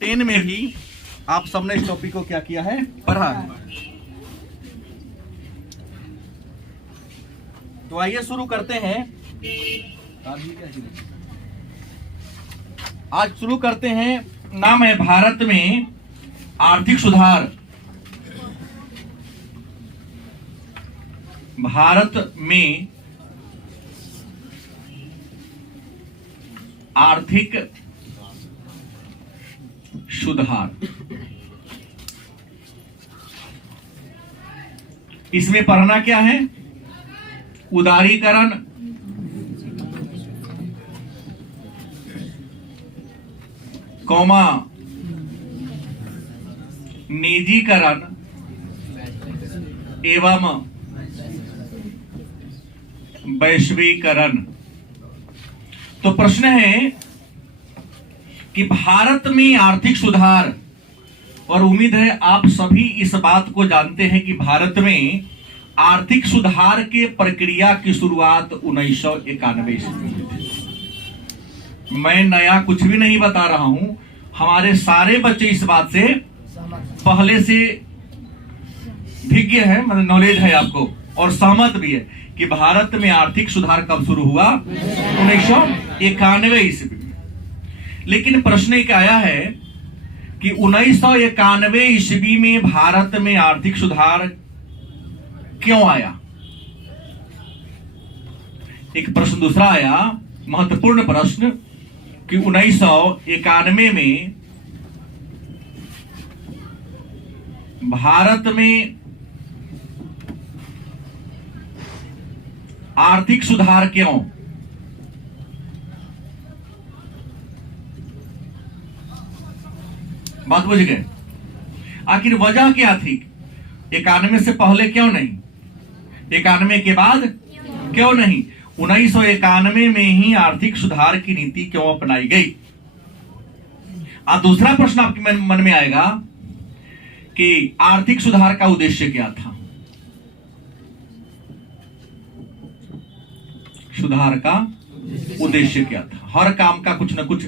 10 में भी आप सबने इस टॉपिक को क्या किया है, पढ़ा है। तो आइए शुरू करते हैं। आज शुरू करते हैं। नाम है भारत में आर्थिक सुधार। भारत में आर्थिक सुधार। इसमें पढ़ना क्या है? उदारीकरण, कौमा निजीकरण एवं वैश्वीकरण। तो प्रश्न है कि भारत में आर्थिक सुधार, और उम्मीद है आप सभी इस बात को जानते हैं कि भारत में आर्थिक सुधार के प्रक्रिया की शुरुआत 1991 ईस्वी में थी। मैं नया कुछ भी नहीं बता रहा हूं, हमारे सारे बच्चे इस बात से पहले से विज्ञ है, मतलब नॉलेज है आपको, और सहमत भी है कि भारत में आर्थिक सुधार कब शुरू हुआ? 1991 ईस्वी में। लेकिन प्रश्न एक आया है कि 1991 ईस्वी में भारत में आर्थिक सुधार क्यों आया? एक प्रश्न दूसरा आया, महत्वपूर्ण प्रश्न, कि 1991 में भारत में आर्थिक सुधार क्यों? बात बुझ गए? आखिर वजह क्या थी? 91 से पहले क्यों नहीं, 91 के बाद क्यों नहीं? 1991 में ही आर्थिक सुधार की नीति क्यों अपनाई गई? अब दूसरा प्रश्न आपके मन में आएगा कि आर्थिक सुधार का उद्देश्य क्या था? सुधार का उद्देश्य क्या था? हर काम का कुछ न कुछ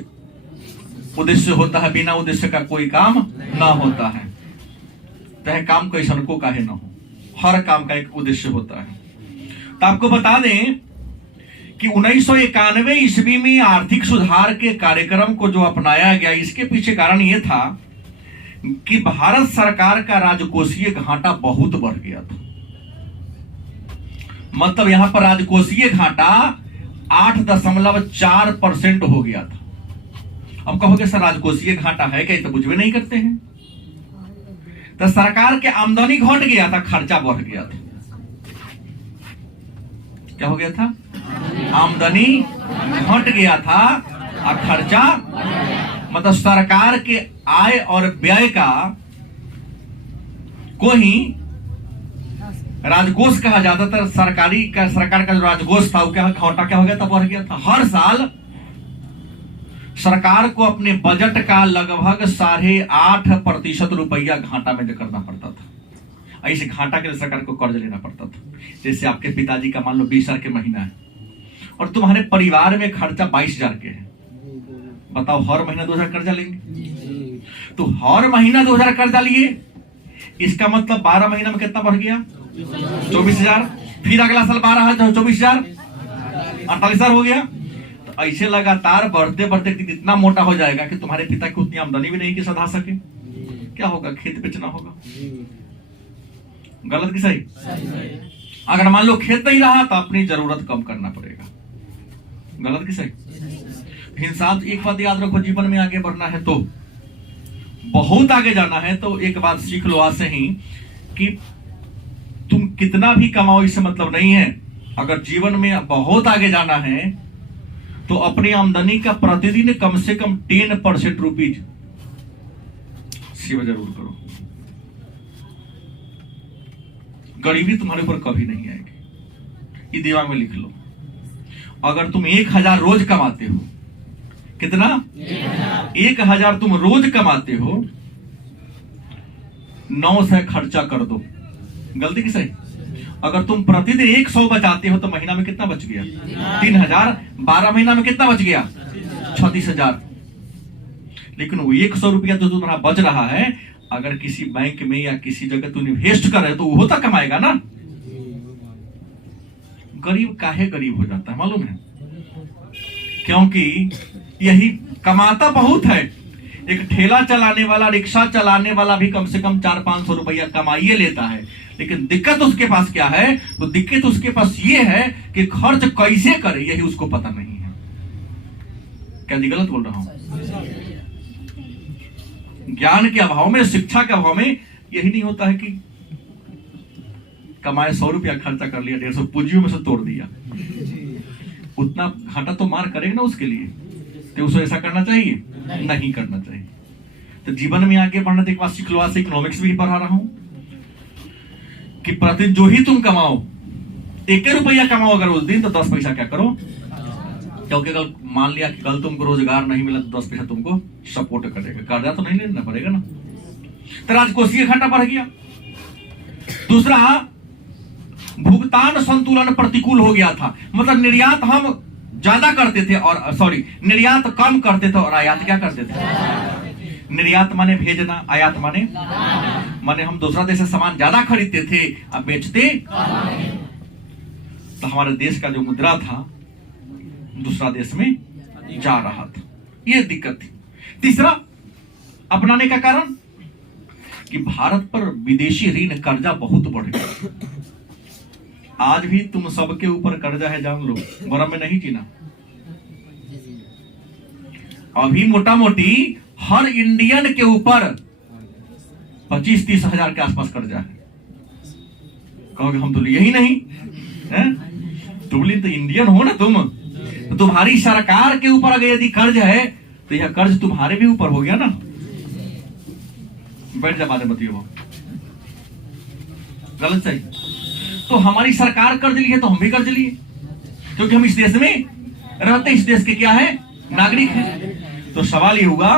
उद्देश्य होता है, बिना उद्देश्य का कोई काम ना होता है। चाहे काम कैसन को काहे ना हो, हर काम का एक उद्देश्य होता है। तो आपको बता दें कि 1991 ईस्वी में आर्थिक सुधार के कार्यक्रम को जो अपनाया गया, इसके पीछे कारण यह था कि भारत सरकार का राजकोषीय घाटा बहुत बढ़ गया था। मतलब यहां पर राजकोषीय घाटा 8.4% हो गया था। अब कहोगे सर राजकोषीय घाटा है क्या? तो बुझवे नहीं करते हैं। तो सरकार के आमदनी घट गया था, खर्चा बढ़ गया था। क्या हो गया था? आमदनी घट गया था और खर्चा, मतलब सरकार के आय और व्यय का को ही राजकोष कहा जाता था। सरकार का जो राजकोष था वो घाटा क्या हो गया था? बढ़ गया था। हर साल सरकार को अपने बजट का लगभग 8.5% रुपया घाटा में करना पड़ता था। ऐसे घाटा के लिए सरकार को कर्ज लेना पड़ता था। जैसे आपके पिताजी का मान लो 20,000 के महीना है और तुम्हारे परिवार में खर्चा 22,000 के है, बताओ हर महीना 2,000 कर्जा लेंगे? तो हर महीना 2,000 कर्जा लिए, इसका मतलब 12 महीना में कितना बढ़ गया? 24,000। फिर अगला साल 12,000, 24,000, 48,000 हो गया। तो ऐसे लगातार बढ़ते बढ़ते इतना मोटा हो जाएगा कि तुम्हारे पिता की उतनी आमदनी भी नहीं कि सधा सके। क्या होगा? खेत बेचना होगा। गलत कि सही? अगर मान लो खेत नहीं रहा तो अपनी जरूरत कम करना पड़ेगा। गलत कि सही? इंसान, एक बात याद रखो, जीवन में आगे बढ़ना है तो, बहुत आगे जाना है तो एक बात सीख लो आज से ही कि तुम कितना भी कमाओ इससे मतलब नहीं है। अगर जीवन में बहुत आगे जाना है तो अपनी आमदनी का प्रतिदिन कम से कम 10% रुपीज सेव जरूर करो। गरीबी तुम्हारे ऊपर कभी नहीं आएगी, ये दिमाग में लिख लो। अगर तुम 1,000 रोज कमाते हो, कितना? 1,000 तुम रोज कमाते हो, 900 खर्चा कर दो। गलती की सही? अगर तुम प्रतिदिन 100 बचाते हो तो महीना में कितना बच गया? 3,000। 12 महीना में कितना बच गया? 36,000। लेकिन वो 100 रुपया जो तुम्हारा बच रहा है, अगर किसी बैंक में या किसी जगह तू इन्वेस्ट करे तो वो तो कमाएगा ना। गरीब काहे गरीब हो जाता है मालूम है? क्योंकि यही कमाता बहुत है। एक ठेला चलाने वाला, रिक्शा चलाने वाला भी कम से कम 400-500 रुपया कमाइए लेता है, लेकिन दिक्कत उसके पास क्या है? तो दिक्कत उसके पास ये है कि खर्च कैसे करे यही उसको पता नहीं है। क्या जी गलत बोल रहा हूं? ज्ञान के अभाव में, शिक्षा के अभाव में यही नहीं होता है कि कमाए 100 रुपया खर्चा कर लिया, 150 पूंजियों में से तोड़ दिया। उतना घाटा तो मार करेगा ना उसके लिए, तो उसको ऐसा करना चाहिए? नहीं करना चाहिए। तो जीवन में आगे बढ़ने के बाद क्लास इकोनॉमिक्स भी पढ़ा रहा हूं कि प्रतिदिन जो ही तुम कमाओ, 1 रुपया कमाओ अगर उस दिन, तो 10 पैसा क्या करो, क्योंकि कल मान लिया कि कल तुमको रोजगार नहीं मिला तो 10 पैसा तुमको सपोर्ट करेगा। कर्जा तो नहीं लेना पड़ेगा ना। तो राजकोषीय घाटा बढ़ गया। दूसरा, भुगतान संतुलन प्रतिकूल हो गया था। मतलब निर्यात हम ज्यादा करते थे और निर्यात कम करते थे और आयात क्या करते थे? निर्यात माने भेजना, आयात माने हम दूसरा देश से सामान ज्यादा खरीदते थे अब बेचते। तो हमारे देश का जो मुद्रा था दूसरा देश में जा रहा था, ये दिक्कत थी। तीसरा, अपनाने का कारण कि भारत पर विदेशी ऋण कर्जा बहुत बढ़ गया। आज भी तुम सबके ऊपर कर्जा है, जान लो, गरम में नहीं जीना। अभी मोटा मोटी हर इंडियन के ऊपर 25-30 हजार के आसपास कर्जा है। कहोगे हम तो लिए ही नहीं है? तुम तो इंडियन हो ना तुम, तो तुम्हारी सरकार के ऊपर अगर यदि कर्ज है तो यह कर्ज तुम्हारे भी ऊपर हो गया ना। बैठ जा, बातें बताइए, गलत सही? तो हमारी सरकार कर्ज ली है तो हम भी कर्ज लिए, क्योंकि हम इस देश में रहते, इस देश के क्या है? नागरिक हैं। तो सवाल ये हुआ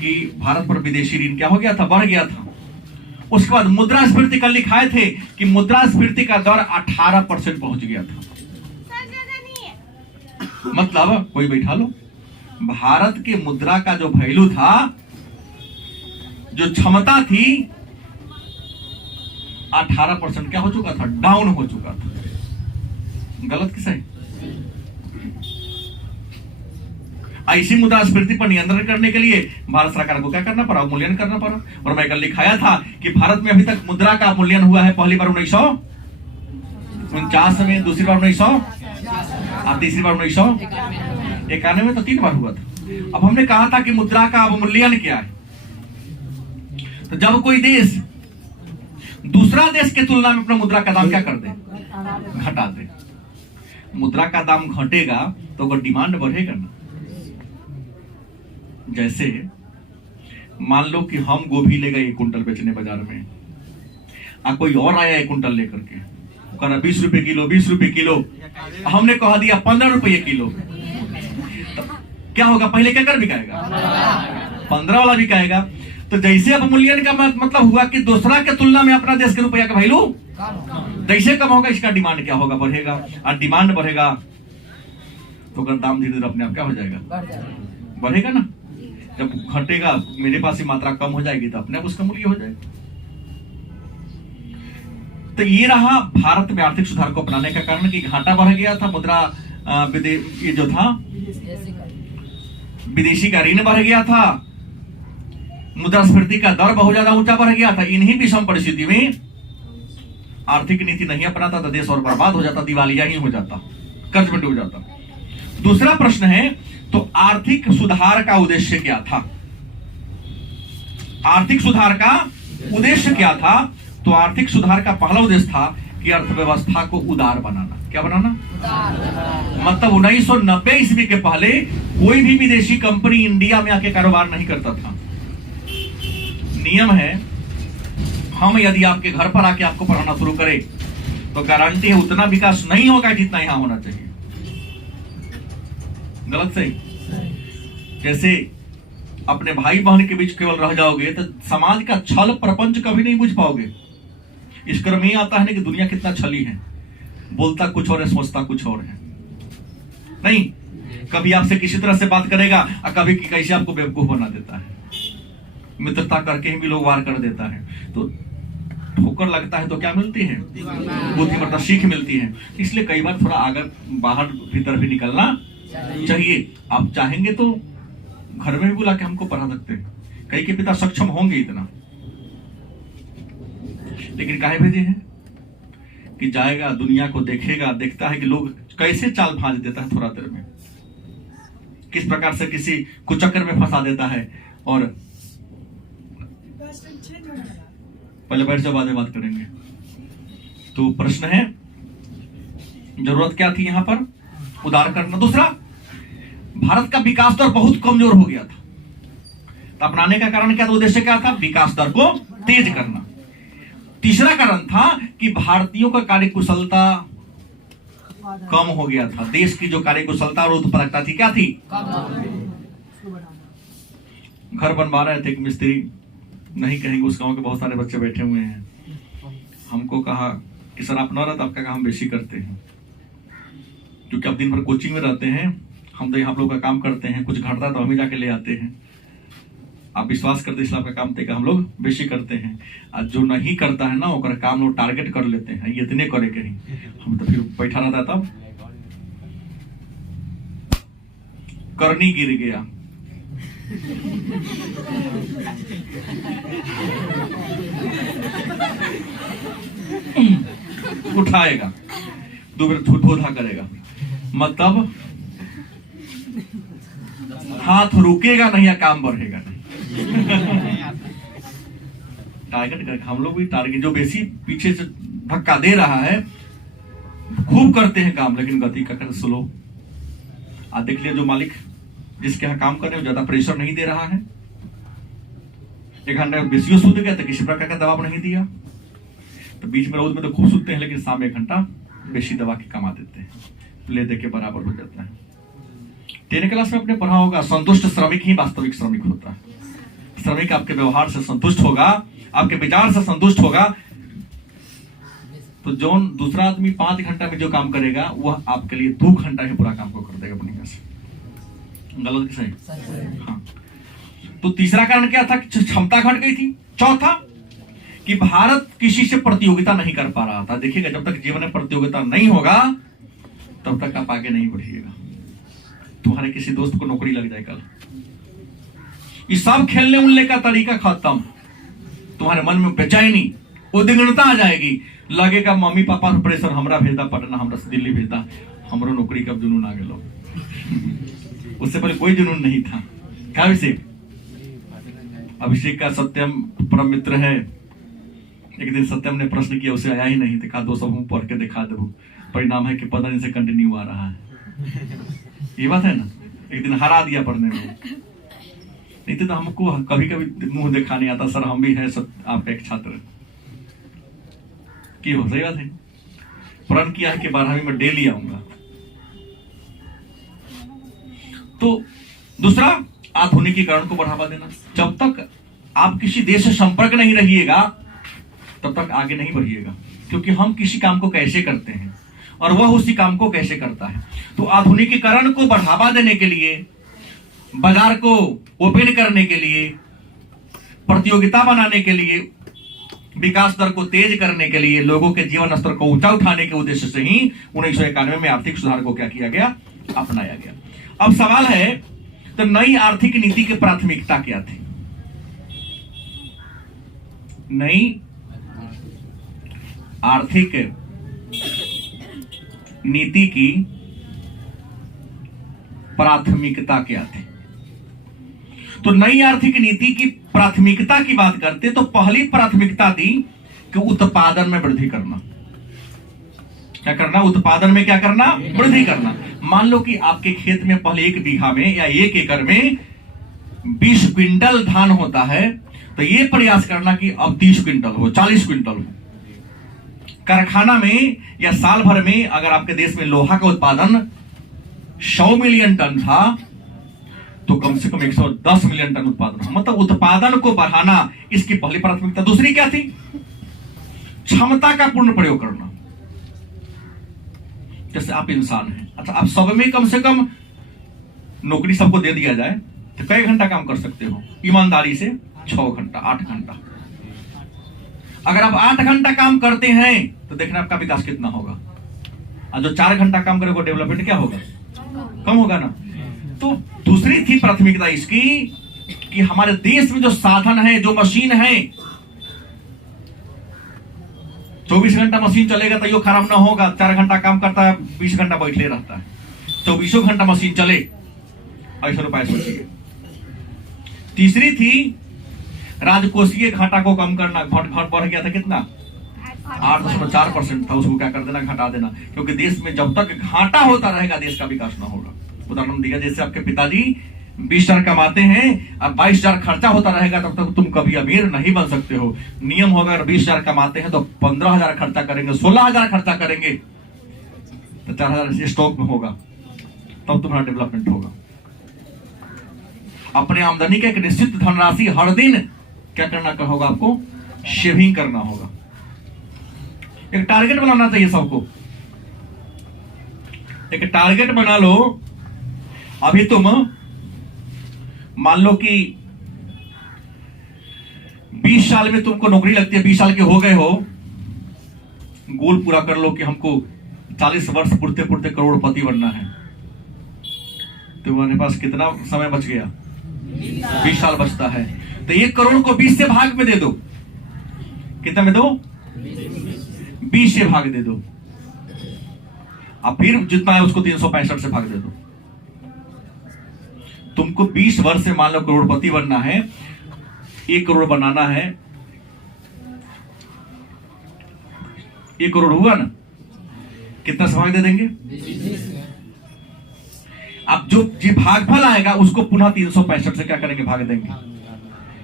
कि भारत पर विदेशी ऋण क्या हो गया था? बढ़ गया था। उसके बाद मुद्रास्फीति कल लिखाए थे कि मुद्रास्फीति का दर 18% पहुंच गया था। मतलब कोई बैठा लो, भारत के मुद्रा का जो वैल्यू था, जो क्षमता थी, 18% क्या हो चुका था? डाउन हो चुका था। गलत किसा है? ऐसी मुद्रास्फीति पर नियंत्रण करने के लिए भारत सरकार को क्या करना पड़ा? मूल्यांकन करना पड़ा। और मैं कल लिखाया था कि भारत में अभी तक मुद्रा का मूल्यांकन हुआ है पहली बार 1949 में, दूसरी बार 1900 और तीसरी बार 1991 में, तो 3 बार हुआ था। अब हमने कहा था कि मुद्रा का अवमूल्यन क्या है? तो जब कोई देश दूसरा देश के तुलना में अपना मुद्रा का दाम क्या कर दे? घटा दे। मुद्रा का दाम घटेगा तो अगर डिमांड बढ़ेगा ना। जैसे मान लो कि हम गोभी ले गए 1 कुंटल बेचने बाजार में, कोई और आया 1 कुंटल लेकर के, कहा 20 रुपए किलो, 20 रुपए किलो, हमने कहा दिया 15 रुपये किलो, तो क्या होगा? पहले क्या कर बिकाएगा? 15 वाला बिकाएगा। तो जैसे अब मूल्यांकन का मतलब हुआ कि दूसरा के तुलना में अपना देश के रुपया का वैल्यू जैसे कम होगा, इसका डिमांड क्या होगा? बढ़ेगा। और डिमांड बढ़ेगा तो अगर दाम धीरे धीरे अपने आप क्या हो जाएगा? बढ़ेगा ना। जब घटेगा, मेरे पास ही मात्रा कम हो जाएगी तो अपने आप उसका मूल्य हो जाएगा। तो ये रहा भारत में आर्थिक सुधार को अपनाने का कारण कि घाटा बढ़ गया था। मुद्रा ये जो था विदेशी का ऋण बढ़ गया था, मुद्रास्फीति का दर बहुत ज्यादा ऊंचा बढ़ गया था। इन्हीं विषम परिस्थिति में आर्थिक नीति नहीं अपनाता तो देश और बर्बाद हो जाता, दिवालिया ही हो जाता, कर्ज में डूब जाता। दूसरा प्रश्न है, तो आर्थिक सुधार का उद्देश्य क्या था? आर्थिक सुधार का उद्देश्य क्या था? तो आर्थिक सुधार का पहला उद्देश्य था कि अर्थव्यवस्था को उदार बनाना। क्या बनाना? मतलब 1990 ईस्वी के पहले कोई भी विदेशी कंपनी इंडिया में आके कारोबार नहीं करता था। नियम है, हम यदि आपके घर पर आके आपको पढ़ाना शुरू करें तो गारंटी है उतना विकास नहीं होगा जितना यहां होना चाहिए। गलत सही? जैसे अपने भाई बहन के बीच केवल रह जाओगे तो समाज का छल प्रपंच कभी नहीं बुझ पाओगे। इस क्रम में आता है ना कि दुनिया कितना छली है, बोलता कुछ और है, सोचता कुछ और है। नहीं, कभी आपसे किसी तरह से बात करेगा और कभी कैसे आपको बेवकूफ बना देता है, मित्रता करके भी लोग वार कर देता है। तो ठोकर लगता है तो क्या मिलती है? बुद्धि, मतलब सीख मिलती है। इसलिए कई बार थोड़ा आगे बाहर भीतर भी निकलना चाहिए। आप चाहेंगे तो घर में भी बुला के हमको पढ़ा सकते हैं, कई के पिता सक्षम होंगे इतना, लेकिन काहे भेजे हैं कि जाएगा, दुनिया को देखेगा, देखता है कि लोग कैसे चाल भांज देता है थोड़ा देर में, किस प्रकार से किसी कुचक्कर में फंसा देता है। और पहले बैठ जाओ, बाद में बात करेंगे। तो प्रश्न है, जरूरत क्या थी यहां पर? उदार करना। दूसरा, भारत का विकास दर बहुत कमजोर हो गया था, तो अपनाने का कारण क्या था? उद्देश्य क्या था? विकास दर को तेज करना। तीसरा कारण था कि भारतीयों का कार्यकुशलता कम हो गया था। देश की जो कार्यकुशलता और उत्पादकता थी, क्या थी? घर बनवा रहे थे एक मिस्त्री, नहीं कहेंगे उस गांव के, बहुत सारे बच्चे बैठे हुए हैं, हमको कहा कि सर आप न रहते, आपका काम बेशी करते हैं, क्योंकि आप दिन भर कोचिंग में रहते हैं, हम तो यहाँ लोग का काम करते हैं, कुछ घटता है तो हम ही जाके ले आते हैं, आप विश्वास करते इसलिए आपका काम तय हम लोग बेशी करते हैं। और जो नहीं करता है ना, ओकर काम लोग टारगेट कर लेते हैं, ये इतने करे के ही, हम तो फिर बैठा रहता, तब करनी गिर गया, उठाएगा, दो बार धोधा करेगा, मतलब हाथ रुकेगा नहीं या काम बढ़ेगा नहीं। टारगेट कर, हम लोग भी टारगेट, जो बेसी पीछे से धक्का दे रहा है, खूब करते हैं काम, लेकिन गति का कर स्लो। आज देख लिया, जो मालिक जिसके यहाँ काम कर रहे हो ज्यादा प्रेशर नहीं दे रहा है, एक घंटा बेसियो सूत गया तो किसी प्रकार का दबाव नहीं दिया, तो बीच में रोज में तो खूब सूते हैं, लेकिन शाम 1 घंटा बेसी दबा के कमा देते हैं, ले दे के बराबर हो जाता है। 10 क्लास में आपने पढ़ा होगा, संतुष्ट श्रमिक ही वास्तविक श्रमिक होता है। श्रमिक आपके व्यवहार से संतुष्ट होगा, आपके विचार से संतुष्ट होगा, तो जो दूसरा आदमी 5 घंटा में जो काम करेगा, वह आपके लिए 2 घंटा ही पूरा काम को कर देगा बढ़िया से। गलत कि सही? हाँ। तो तीसरा कारण क्या था? क्षमता घट गई थी। चौथा, कि भारत किसी से प्रतियोगिता नहीं कर पा रहा था। देखिएगा, जब तक जीवन में प्रतियोगिता नहीं होगा तब तक आप आगे नहीं बढ़िएगा। तुम्हारे किसी दोस्त को नौकरी लग जाए कल, ये सब खेलने उलने का तरीका खत्म, तुम्हारे मन में बेचैनी, उद्विग्नता आ जाएगी, लगेगा मम्मी पापा का प्रेशर, हमरा भेजता पटना, हमरा से दिल्ली भेजता, हमरो नौकरी कब जुनून आ गया। उससे पहले कोई जुनून नहीं था। क्या अभिषेक? अभिषेक का सत्यम परम मित्र है। एक दिन सत्यम ने प्रश्न किया, उसे आया ही नहीं, तो कहा 2 सब पढ़ के दिखा दो, परिणाम है कि 15 दिन से कंटिन्यू आ रहा है। ये बात है ना, एक दिन हरा दिया पढ़ने में। नहीं तो हमको कभी कभी मुंह देखा नहीं आता, सर हम भी हैं सब आपका एक छात्र की हो। सही बात है। प्रण किया है कि 12वीं में डेली आऊंगा। तो दूसरा, आधुनिकीकरण को बढ़ावा देना। जब तक आप किसी देश से संपर्क नहीं रहिएगा तब तक आगे नहीं बढ़िएगा, क्योंकि हम किसी काम को कैसे करते हैं और वह उसी काम को कैसे करता है। तो आधुनिकीकरण को बढ़ावा देने के लिए, बाजार को ओपन करने के लिए, प्रतियोगिता बनाने के लिए, विकास दर को तेज करने के लिए, लोगों के जीवन स्तर को ऊंचा उठाने के उद्देश्य से ही 1991 में आर्थिक सुधार को क्या किया गया? अपनाया गया। अब सवाल है, तो नई आर्थिक नीति की प्राथमिकता क्या थी? नई आर्थिक नीति की प्राथमिकता क्या थी? तो नई आर्थिक नीति की प्राथमिकता की बात करते तो पहली प्राथमिकता थी कि उत्पादन में वृद्धि करना। क्या करना? उत्पादन में क्या करना? वृद्धि करना। मान लो कि आपके खेत में पहले 1 बीघा में या 1 एकड़ में 20 क्विंटल धान होता है, तो ये प्रयास करना कि अब 30 क्विंटल हो, 40 क्विंटल हो। कारखाना में या साल भर में अगर आपके देश में लोहा का उत्पादन 100 मिलियन टन था, तो कम से कम 110 मिलियन टन उत्पादन हो। मतलब उत्पादन को बढ़ाना इसकी पहली प्राथमिकता। दूसरी क्या थी? क्षमता का पूर्ण प्रयोग करना। जैसे आप इंसान हैं, अच्छा आप सब में कम से कम नौकरी सबको दे दिया जाए तो कई घंटा काम कर सकते हो? ईमानदारी से 6 घंटा, 8 घंटा। अगर आप 8 घंटा काम करते हैं तो देखना आपका विकास कितना होगा। और जो 4 घंटा काम करेगा डेवलपमेंट क्या होगा? कम होगा ना। तो दूसरी थी प्राथमिकता इसकी कि हमारे देश में जो साधन है, जो मशीन है, 24 घंटा मशीन चलेगा तो यो खराब ना होगा। 4 घंटा काम करता है, 20 घंटा बैठले रहता है। 24 घंटा मशीन चले, ऐसा उपाय सोचिए। तीसरी थी राजकोषीय घाटा को कम करना। घट बढ़ गया था कितना? 8.4% था, उसको क्या कर देना? घटा देना। क्योंकि देश में जब तक घाटा होता रहेगा देश का विकास ना होगा। उदाहरण दिया, जैसे आपके पिताजी 20,000 कमाते हैं, अब 22,000 खर्चा होता रहेगा, तब तक तुम कभी अमीर नहीं बन सकते हो। नियम होगा, अगर 20,000 कमाते हैं तो 15,000 खर्चा करेंगे, 16,000 खर्चा करेंगे, तो 4,000 स्टॉक में होगा, तब तुम्हारा डेवलपमेंट होगा। अपने आमदनी का एक निश्चित धनराशि हर दिन क्या करना होगा? आपको शेविंग करना होगा। एक टारगेट बनाना चाहिए सबको। एक टारगेट बना लो। अभी तुम मान लो कि 20 साल में तुमको नौकरी लगती है, 20 साल के हो गए हो, गोल पूरा कर लो कि हमको 40 वर्ष पूरते पूरते करोड़पति बनना है। तुम्हारे पास कितना समय बच गया? 20 साल बचता है। तो 1 करोड़ को 20 से भाग में दे दो। कितना में दो? 20 से भाग दे दो। अब फिर जितना है उसको 365 से भाग दे दो। तुमको 20 वर्ष से मान लो करोड़पति बनना है, 1 करोड़ बनाना है। 1 करोड़ हुआ ना, कितना से भाग दे देंगे? अब जो जी भागफल आएगा उसको पुनः 365 से क्या करेंगे? भाग देंगे,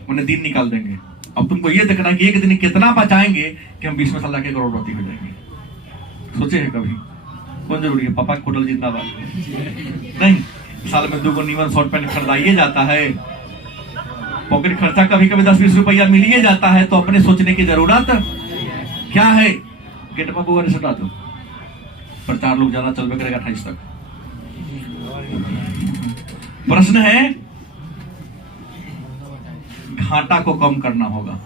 उन्हें दिन निकाल देंगे। अब तुमको ये देखना कि एक दिन कितना बचाएंगे कि हम 20 साल जाके करोड़पति हो जाएंगे। सोचे है कभी? कौन जरूरी है? पापा होटल जिंदाबाद नहीं। साल में 2 नीमन शॉर्ट पैंट खरीदाइए जाता है। पॉकेट खर्चा कभी कभी 10-20 रुपया मिलिए जाता है। तो अपने सोचने की जरूरत क्या है? गेट पर बुआ ने सटा दो, प्रचार लोग ज्यादा चलबे करेगा 28 तक। प्रश्न है, घाटा को कम करना होगा।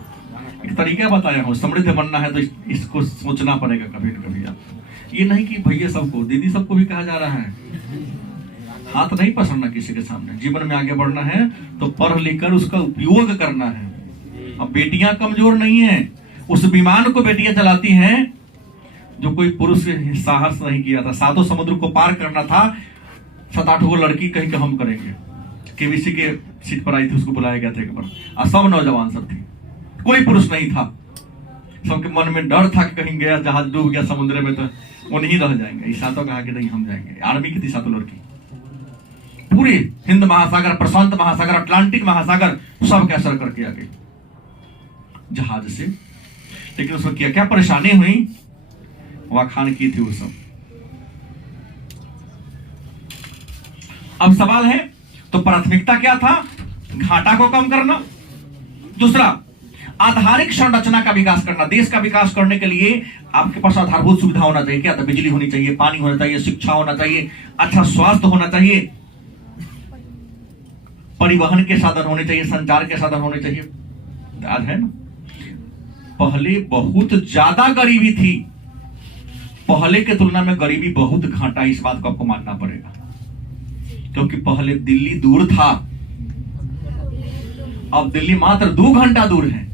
एक तरीका बताया हूं, समृद्ध बनना है तो इसको सोचना पड़ेगा कभी न कभी। आपको ये नहीं कि भैया सबको, दीदी सबको भी कहा जा रहा है, हाथ नहीं पसरना किसी के सामने। जीवन में आगे बढ़ना है तो पढ़ लिख कर उसका उपयोग करना है। अब बेटियां कमजोर नहीं है। उस विमान को बेटियां चलाती हैं जो कोई पुरुष साहस नहीं किया था। 7 समुद्र को पार करना था, 7-8 गो लड़की कहीं हम करेंगे। केबीसी के सीट पर आई थी, उसको बुलाया गया था एक बार, और सब नौजवान सब थे, कोई पुरुष नहीं था। सबके मन में डर था कि कहीं गया जहाज डूब गया समुद्र में तो वो नहीं रह जाएंगे। सातों कहा कि नहीं हम जाएंगे। आर्मी की थी 7 लड़की, पूरे हिंद महासागर, प्रशांत महासागर, अटलांटिक महासागर सब का असर करके आ गई जहाज से। लेकिन उसमें क्या परेशानी हुई? वहां खान की थी वो सब। अब सवाल है, तो प्राथमिकता क्या था? घाटा को कम करना। दूसरा, आधारिक संरचना का विकास करना। देश का विकास करने के लिए आपके पास आधारभूत सुविधा होना चाहिए। क्या था? बिजली होनी चाहिए, पानी होना चाहिए, शिक्षा होना चाहिए, अच्छा स्वास्थ्य होना चाहिए, परिवहन के साधन होने चाहिए, संचार के साधन होने चाहिए। याद है ना, पहले बहुत ज्यादा गरीबी थी। पहले के तुलना में गरीबी बहुत घटा। इस बात को आपको मानना पड़ेगा, क्योंकि पहले दिल्ली दूर था, अब दिल्ली मात्र 2 घंटा दूर है।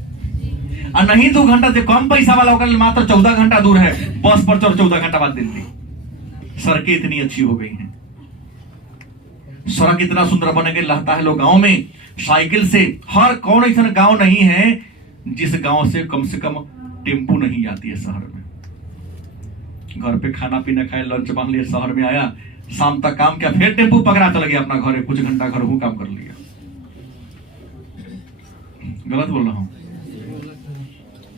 और नहीं 2 घंटा से कम पैसा वाला होकर मात्र 14 घंटा दूर है। बस पर चढ़ 14 घंटा बाद दिल्ली। सड़कें इतनी अच्छी हो गई हैं, सड़क इतना सुंदर बन के लगता है लोग गांव में साइकिल से। हर कौन ऐसा गांव नहीं है जिस गांव से कम टेम्पू नहीं जाती है शहर में। घर पे खाना पीना खाए, लंच बांध लिया, शहर में आया, शाम तक काम किया, फिर टेम्पू पकड़ा चल गया अपना घर, कुछ घंटा घर हूं काम कर लिया। गलत बोल रहा हूं?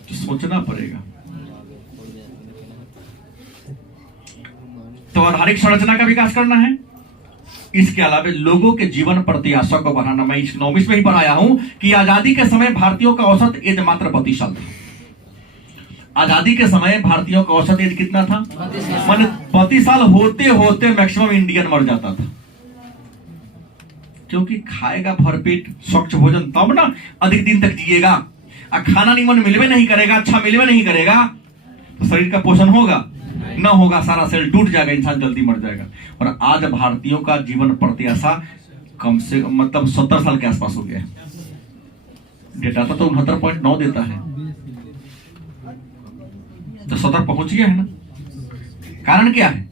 तो सोचना पड़ेगा। तो आधारिक संरचना का विकास करना है। इसके अलावा लोगों के जीवन प्रत्याशा को बढ़ाना। मैं इस 9वीं में ही पढ़ाया हूं कि आजादी के समय भारतीयों का औसत एज मात्र 32 साल था। आजादी के समय भारतीयों का औसत एज कितना था? 32 साल होते होते मैक्सिमम इंडियन मर जाता था। क्योंकि खाएगा भरपेट स्वच्छ भोजन तब ना अधिक दिन तक जिएगा। खाना निमन मिलवे नहीं करेगा, अच्छा मिलवे नहीं करेगा तो शरीर का पोषण होगा न होगा, सारा सेल टूट जाएगा, इंसान जल्दी मर जाएगा। और आज भारतीयों का जीवन प्रत्याशा कम से कम मतलब 70 साल के आसपास हो गया है। डेटा तो 69.9 देता है, तो 70 पहुंच गया है ना। कारण क्या है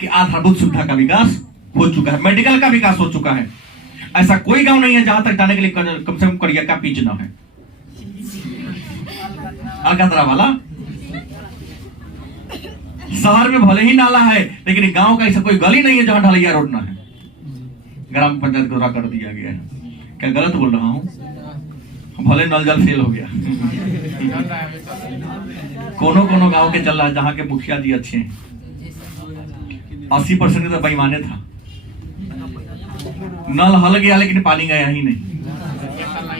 कि आधारभूत सुविधा का विकास हो चुका है, मेडिकल का विकास हो चुका है। ऐसा कोई गांव नहीं है जहां तक जाने के लिए कम से कम कड़िया का पिच ना है। अलकतरा वाला शहर में भले ही नाला है, लेकिन गांव का ऐसा कोई गली नहीं है जहां ढलैया रोड ना है। ग्राम पंचायत को कर दिया गया है। क्या गलत बोल रहा हूं? भले नल जल फेल हो गया। कोनो गांव के चल रहा है जहां के मुखिया जी अच्छे हैं। 80% तो बेईमाने था। नल हल गया लेकिन पानी गया ही नहीं।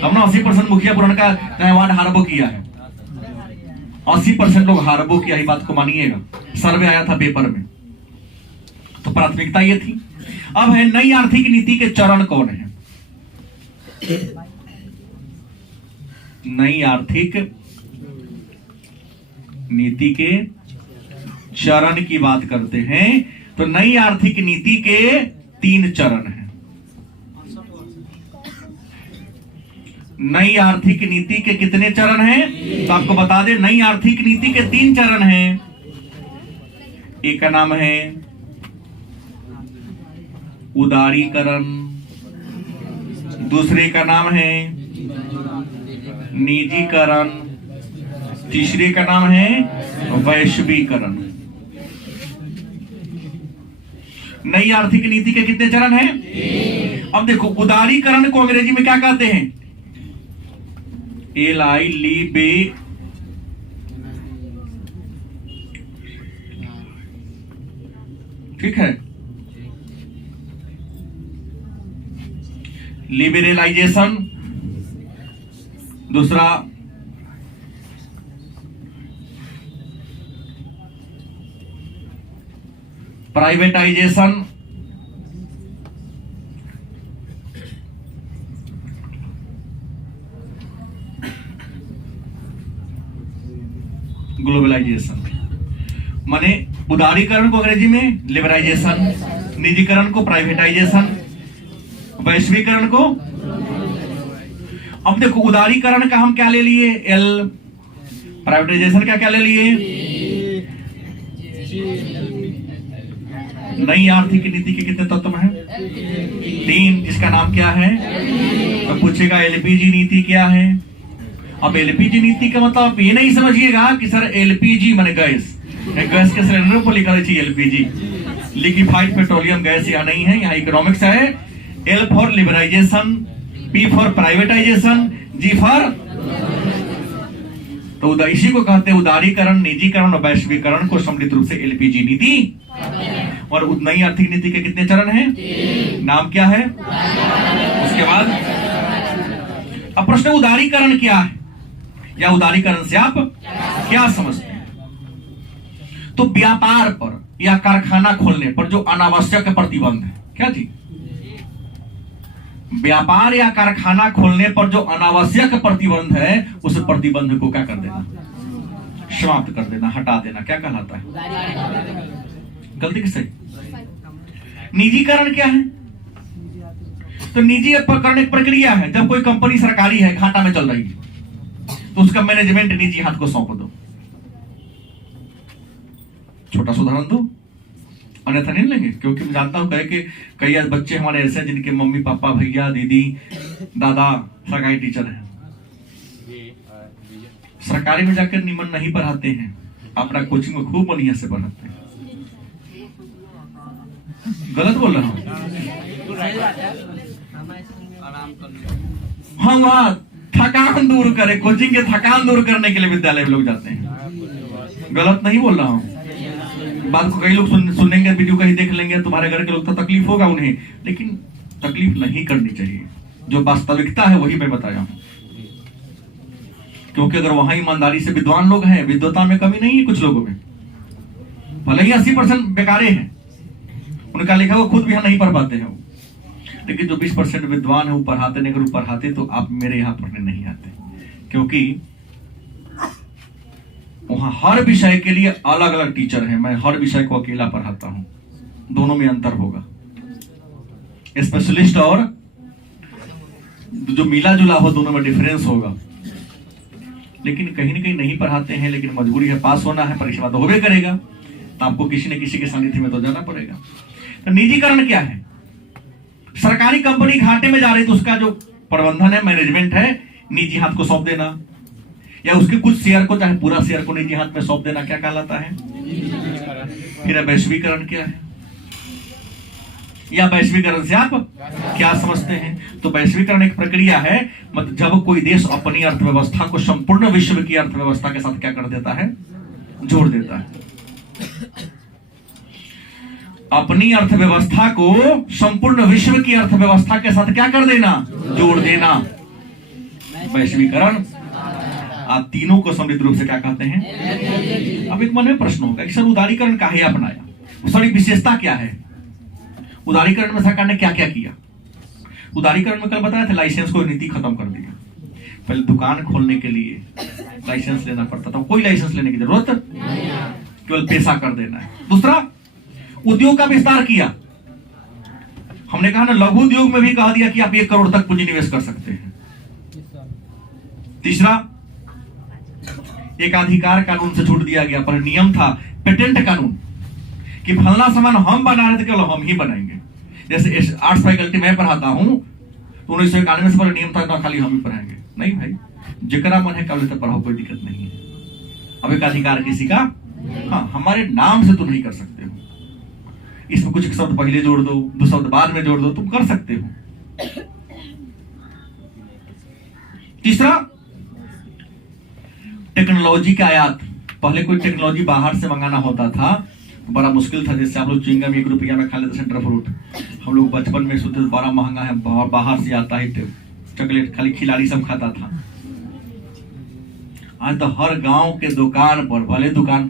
तब ना 80% मुखिया पुराना का वार्ड हारबो किया है। 80% लोग हारबो किया, ही बात को मानिएगा। सर्वे आया था पेपर में। तो प्राथमिकता ये थी। अब है नई आर्थिक नीति के चरण कौन है? नई आर्थिक नीति के चरण की बात करते हैं तो नई आर्थिक नीति के 3 चरण हैं। नई आर्थिक नीति के कितने चरण हैं? तो आपको बता दें, नई आर्थिक नीति के 3 चरण हैं। एक का नाम है उदारीकरण, दूसरे का नाम है निजीकरण, तीसरे का नाम है वैश्वीकरण। नई आर्थिक नीति के कितने चरण हैं? अब देखो, उदारीकरण को अंग्रेजी में क्या कहते हैं? LIBE ठीक है, लिबरलाइजेशन। दूसरा प्राइवेटाइजेशन। ग्लोबलाइजेशन। माने उदारीकरण को अंग्रेजी में लिबरलाइजेशन, निजीकरण को प्राइवेटाइजेशन, वैश्वीकरण को। अब देखो, उदारीकरण का हम क्या ले लिए? L। प्राइवेटाइजेशन का क्या ले लिए? नई आर्थिक नीति के कितने तत्व हैं? 3, जिसका नाम क्या है? तो पूछेगा LPG नीति क्या है? अब LPG नीति का मतलब आप ये नहीं समझिएगा कि सर LPG माने गैस, गैस के सिलेंडर पर लिखा है LPG, लिक्विफाइड पेट्रोलियम गैस। यहाँ नहीं है, यहाँ इकोनॉमिक्स है। L for liberalisation, P for privatisation, G for. तो इसी को कहते हैं उदारीकरण, निजीकरण और वैश्वीकरण को सम्मिलित रूप से LPG नीति। और नई आर्थिक नीति के कितने चरण हैं? नाम क्या है? उसके बाद अब प्रश्न, उदारीकरण क्या है या उदारीकरण से आप क्या समझते हैं? तो व्यापार पर या कारखाना खोलने पर जो अनावश्यक प्रतिबंध है, क्या जी? व्यापार या कारखाना खोलने पर जो अनावश्यक प्रतिबंध है, उस प्रतिबंध को क्या कर देना? समाप्त कर देना, हटा देना। क्या कहलाता है? गलती किससे? निजीकरण क्या है? तो निजीकरण एक प्रक्रिया है। जब कोई कंपनी सरकारी है, घाटा में चल रही है, तो उसका मैनेजमेंट निजी हाथ को सौंप दो। छोटा सा उदाहरण दो, अन्यथा नहीं लेंगे, क्योंकि मैं जानता हूं कई बच्चे हमारे ऐसे हैं जिनके मम्मी पापा, भैया, दीदी, दादा सरकारी टीचर हैं। सरकारी में जाकर निमन नहीं पढ़ाते हैं, अपना कोचिंग में खूब बढ़िया से पढ़ाते हैं। गलत बोल रहा हूं? हाँ, वहां थकान दूर करे, कोचिंग के थकान दूर करने के लिए विद्यालय में लोग जाते हैं। गलत नहीं बोल रहा हूं। बात को कई लोग सुनेंगे, वीडियो कहीं देख लेंगे, तुम्हारे घर के लोग तो तकलीफ होगा उन्हें, लेकिन तकलीफ नहीं करनी चाहिए। जो वास्तविकता है वही मैं बताया हूं। क्योंकि अगर वहां ईमानदारी से विद्वान लोग हैं, विद्वता में कमी नहीं है कुछ लोगों में, भले ही 80% बेकारे हैं, उनका लिखा वो खुद भी यहाँ नहीं पढ़ पाते हैं। लेकिन जो 20% विद्वान है वो पढ़ाते नहीं, अगर वो पढ़ाते तो आप मेरे यहाँ पढ़ने नहीं आते, क्योंकि वहां हर विषय के लिए अलग अलग टीचर हैं। मैं हर विषय को अकेला पढ़ाता हूं, दोनों में अंतर होगा। स्पेशलिस्ट और जो मिला जुला हो, दोनों में डिफरेंस होगा। लेकिन कहीं ना कहीं नहीं पढ़ाते हैं, लेकिन मजबूरी है, पास होना है, परीक्षा तो होबे करेगा, तो आपको किसी न किसी के सानिध्य में तो जाना पड़ेगा। तो निजीकरण क्या है? सरकारी कंपनी घाटे में जा रही तो उसका जो प्रबंधन है, मैनेजमेंट है, निजी हाथ को सौंप देना, या उसके कुछ शेयर को, चाहे पूरा शेयर को निजी हाथ में सौंप देना, क्या कहलाता है? फिर वैश्वीकरण क्या है? या वैश्वीकरण से आप क्या समझते हैं? तो वैश्वीकरण एक प्रक्रिया है, मतलब जब कोई देश अपनी अर्थव्यवस्था को संपूर्ण विश्व की अर्थव्यवस्था के साथ क्या कर देता है? जोड़ देता है। अपनी अर्थव्यवस्था को संपूर्ण विश्व की अर्थव्यवस्था के साथ क्या कर देना? जोड़ देना, वैश्वीकरण। आप तीनों को समृद्ध रूप से क्या कहते हैं? अब एक मन में प्रश्न होगा कि सर उदारीकरण काहे अपनाया, उसकी विशेषता क्या है? उदारीकरण में सरकार ने क्या क्या किया? उदारीकरण में कल बताया था, लाइसेंस को नीति खत्म कर दिया। पहले दुकान खोलने के लिए लाइसेंस लेना पड़ता था, कोई लाइसेंस लेने की जरूरत नहीं, केवल पैसा कर देना है। दूसरा, उद्योग का विस्तार किया। हमने कहा ना, लघु उद्योग में भी कहा दिया कि आप 1 करोड़ तक पूंजी निवेश कर सकते हैं। तीसरा, एक अधिकार कानून से छूट दिया गया, पर नियम था पेटेंट कानून कि फलना सामान हम बना रहे थे, केवल हम ही बनाएंगे। जैसे आर्ट्स फैकल्टी में पढ़ाता हूं तो 1991 से पहले नियम था तो खाली हम ही पढ़ाएंगे। नहीं भाई, जिकरा मन है कल तक पढ़ाओ, कोई दिक्कत नहीं है। अब एक अधिकार किसी का, हाँ, हमारे नाम से तुम नहीं कर सकते हो, इसमें कुछ शब्द पहले जोड़ दो, 2 शब्द बाद में जोड़ दो, तुम कर सकते हो। तीसरा, टेक्नोलॉजी का आयात। पहले कोई टेक्नोलॉजी बाहर से मंगाना होता था तो बड़ा मुश्किल था। जैसे आप लोग च्युइंगम 1 रुपया में खा लेते सेंटर फ्रूट, हम लोग बचपन में सोचते बड़ा महंगा है, बाहर से आता है चॉकलेट, खाली खिलाड़ी सब खाता था। आज तो हर गांव के दुकान पर, भले दुकान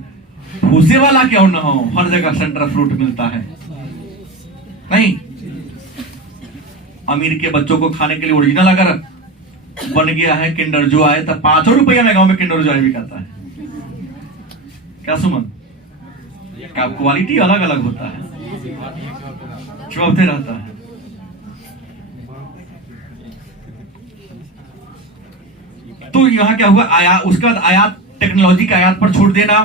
फूसे वाला क्यों ना हो, हर जगह सेंटर फ्रूट मिलता है। नहीं, अमीर के बच्चों को खाने के लिए ओरिजिनल अगर बन गया है किंडर जॉय, तो 5 रुपया में गांव में किंडर जॉय भी खाता है। क्या सुमन, का क्वालिटी अलग अलग होता है, चौबते रहता है। तो यहां क्या हुआ? आयात, उसके बाद आयात, टेक्नोलॉजी के आयात पर छूट देना,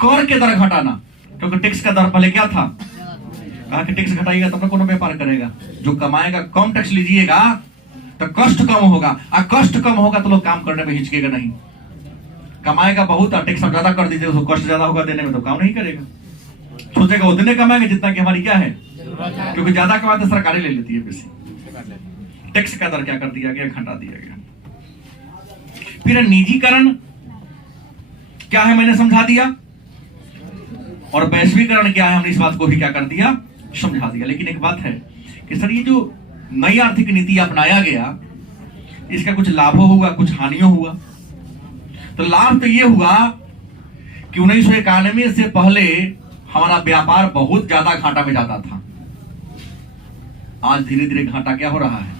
कर के दर घटाना, क्योंकि टैक्स का दर पहले क्या था? कहा कि टैक्स घटाइएगा तब कौन व्यापार करेगा। जो कमाएगा कम टैक्स लीजिएगा तो कष्ट कम होगा, और कष्ट कम होगा तो लोग काम करने में हिचकेगा नहीं। कमाएगा बहुत और टैक्स ज्यादा कर दीजिए, उसको कष्ट ज्यादा होगा देने में, तो काम नहीं करेगा। सोचेगा उतने कमाएंगे जितना कि हमारी क्या है, क्योंकि ज्यादा कमाते सरकारें ले लेती है पैसे। टैक्स का दर क्या कर दिया गया? घटा दिया गया। फिर निजीकरण क्या है मैंने समझा दिया, और वैश्वीकरण क्या है हमने इस बात को भी क्या कर दिया? समझा दिया। लेकिन एक बात है कि सर ये जो नई आर्थिक नीति अपनाया गया, इसका कुछ लाभों हुआ, कुछ हानियों हुआ। तो लाभ तो ये हुआ कि 1991 से पहले हमारा व्यापार बहुत ज्यादा घाटा में जाता था। आज धीरे धीरे घाटा क्या हो रहा है?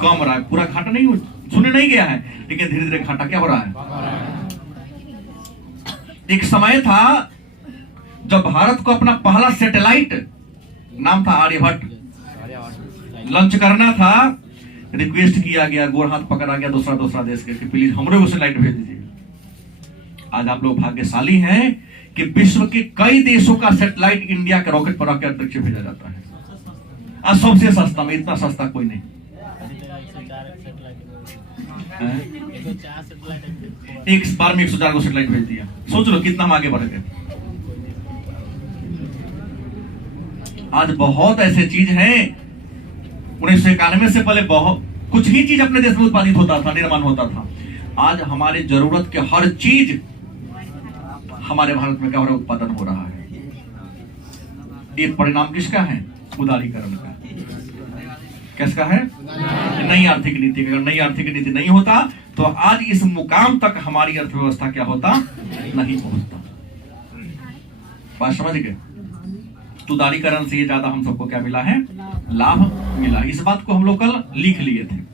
कम रहा है। पूरा घाटा नहीं सुने नहीं गया है, लेकिन धीरे धीरे घाटा क्या हो रहा है? एक समय था जब भारत को अपना पहला सैटेलाइट, नाम था आर्यभट्ट, लॉन्च करना था, रिक्वेस्ट किया गया, गोर हाथ पकड़ा गया दूसरा देश के कि प्लीज हमरे को सैटेलाइट भेज दीजिए। आज आप लोग भाग्यशाली हैं कि विश्व के कई देशों का सैटेलाइट इंडिया के रॉकेट पर आकर अंतरिक्ष भेजा जाता है। आज सबसे सस्ता में, इतना सस्ता कोई नहीं। एक बार में 104 को सैटेलाइट भेज दिया। सोच लो कितना हम आगे बढ़ गए। आज बहुत ऐसे चीज हैं, 1991 से पहले बहुत कुछ ही चीज अपने देश में उत्पादित होता था, निर्माण होता था। आज हमारे जरूरत के हर चीज हमारे भारत में क्या हो रहा है? उत्पादन हो रहा है। एक परिणाम किसका है? उदारीकरण का। किसका है? नई आर्थिक नीति। अगर नई आर्थिक नीति नहीं होता तो आज इस मुकाम तक हमारी अर्थव्यवस्था क्या होता? नहीं पहुंचता। बात समझ गए? तुदारीकरण से ये ज्यादा हम सबको क्या मिला है, लाभ मिला। इस बात को हम लोग कल लिख लिए थे।